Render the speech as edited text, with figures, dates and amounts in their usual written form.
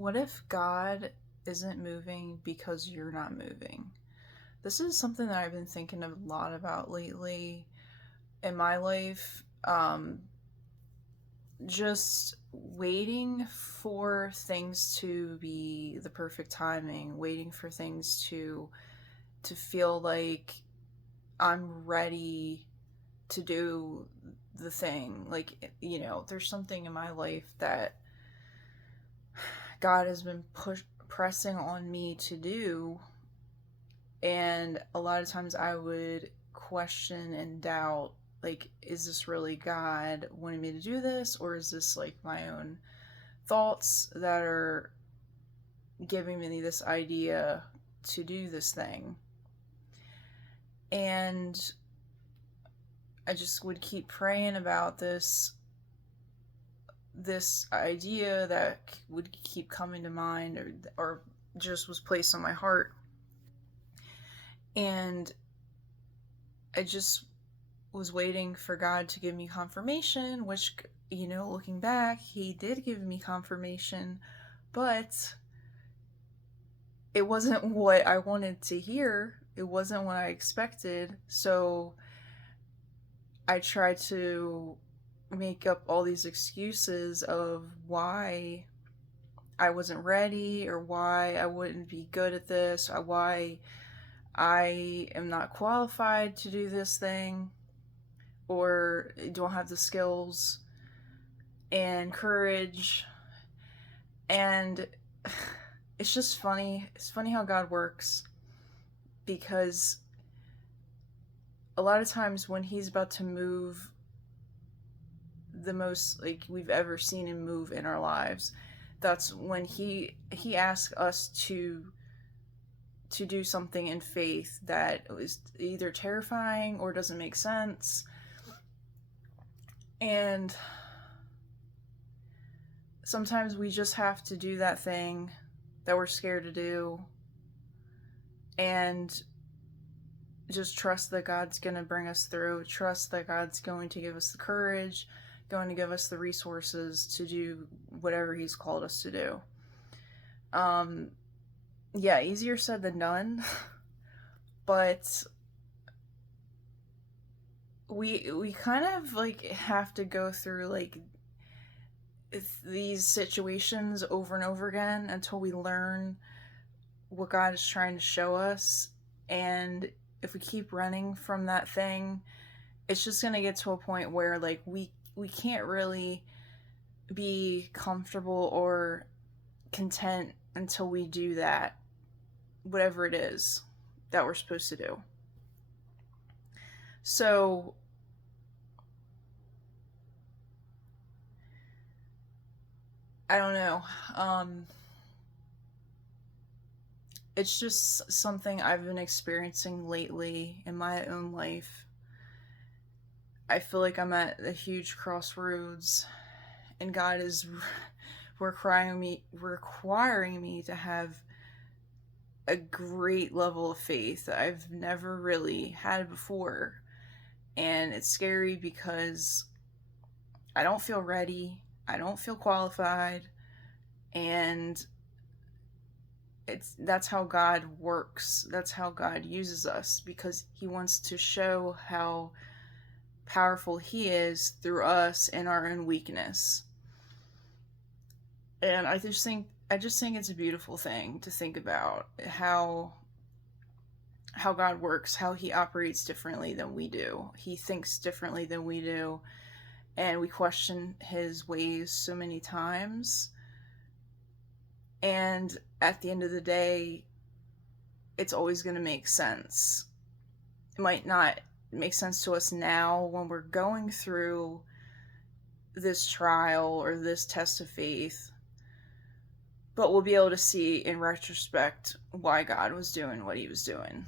What if God isn't moving because you're not moving? This is something that I've been thinking a lot about lately in my life. Just waiting for things to be the perfect timing, waiting for things to feel like I'm ready to do the thing. There's something in my life that God has been pressing on me to do, and a lot of times I would question and doubt, like, is this really God wanting me to do this, or is this like my own thoughts that are giving me this idea to do this thing? And I just would keep praying about this idea that would keep coming to mind, or just was placed on my heart. And I just was waiting for God to give me confirmation, which, looking back, He did give me confirmation, but it wasn't what I wanted to hear. It wasn't what I expected. So I tried to make up all these excuses of why I wasn't ready, or why I wouldn't be good at this, or why I am not qualified to do this thing, or don't have the skills and courage. And it's just funny. It's funny how God works, because a lot of times when He's about to move the most, like, we've ever seen Him move in our lives, that's when he asks us to do something in faith that is either terrifying or doesn't make sense. And sometimes we just have to do that thing that we're scared to do, and just trust that God's going to bring us through. Trust that God's going to give us the courage, going to give us the resources to do whatever He's called us to do. Yeah, easier said than done. But we kind of like have to go through like these situations over and over again until we learn what God is trying to show us. And if we keep running from that thing, it's just going to get to a point where like we can't really be comfortable or content until we do that, whatever it is that we're supposed to do. So I don't know. It's just something I've been experiencing lately in my own life. I feel like I'm at a huge crossroads, and God is requiring me to have a great level of faith that I've never really had before. And it's scary because I don't feel ready. I don't feel qualified. And that's how God works. That's how God uses us, because He wants to show how powerful He is through us and our own weakness. And I just think it's a beautiful thing to think about how God works, how He operates differently than we do. He thinks differently than we do, and we question His ways so many times. And at the end of the day, it's always going to make sense. It might not make sense to us now when we're going through this trial or this test of faith, but we'll be able to see in retrospect why God was doing what He was doing.